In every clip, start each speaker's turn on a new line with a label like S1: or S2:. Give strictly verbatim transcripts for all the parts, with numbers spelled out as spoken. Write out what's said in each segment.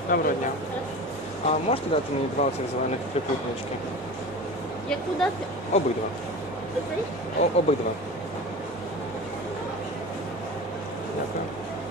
S1: Доброго дня. А можете дати мені два оцих зелених трикутнички?
S2: Яку дати?
S1: Обидва.
S2: Оцей?
S1: О, обидва. Дякую.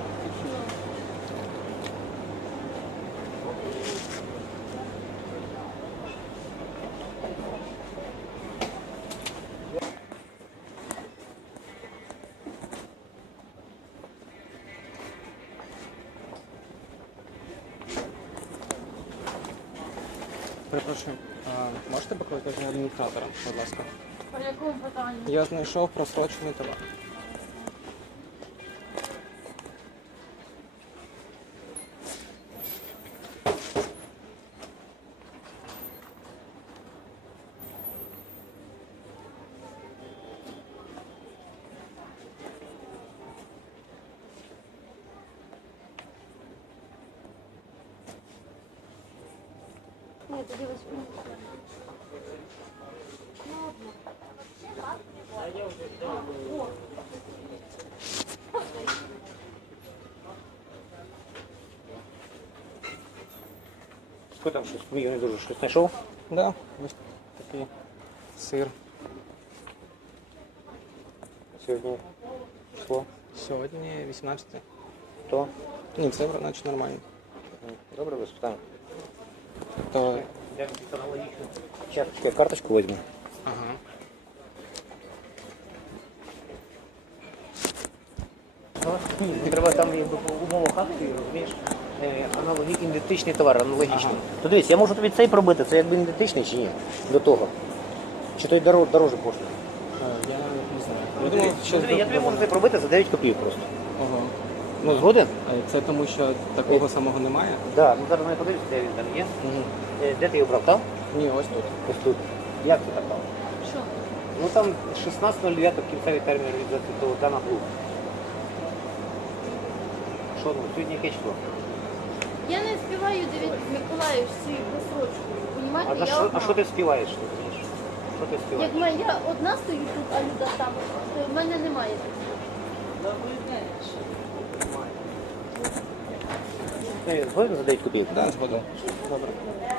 S1: Перепрошую, а можете покликати адміністратора, будь ласка?
S2: По якому питанню?
S1: Я знайшов просрочений товар.
S2: Ні, тоді візьму.
S3: Що там щось? Мій не дуже щось знайшов?
S1: Да, ось такий сир.
S3: Сьогодні число.
S1: Сьогодні вісімнадцяте.
S3: То?
S1: Ні, це наче нормально.
S3: Добре, без питань.
S1: То,
S3: Я аналогічно. Чашечку, я карточку візьму.
S1: ага.
S3: Ні, треба там якби по умовах акції, розумієш, е, аналогі, ідентичний товар, аналогічний.
S1: Ага.
S3: То дивись, я можу тобі цей пробити, це якби ідентичний чи ні? До того. Чи той дорож, дороже коштує?
S1: Е, Я не знаю.
S3: Ну,
S1: Я думав,
S3: дивись,
S1: що
S3: смотри, я тобі можу цей пробити за дев'ять копійок просто.
S1: Ого.
S3: Ну, згоден?
S1: Е, Це тому, що такого самого немає?
S3: Так, да, ну зараз не подивлюся, де він там є.
S1: Угу.
S3: Е, Де ти його брав? Там?
S1: Ні, ось тут.
S3: Ось тут. Як це так там?
S2: Що?
S3: Ну там шістнадцяте нуль дев'яте кінцевий термін реалізації того дана гру. Що ну, сьогодні яке число?
S2: Я не співаю дев'ять Миколаїв всі безсрочку.
S3: А,
S2: Понімаєте?
S3: на
S2: Я
S3: що, а
S2: одна.
S3: що ти співаєш? розумієш? Що ти співаєш?
S2: Як моя одна стою тут, а Люда там, то в мене немає.
S3: Ти згоден за дев'ять копійок?
S1: Так, згодом. Добре.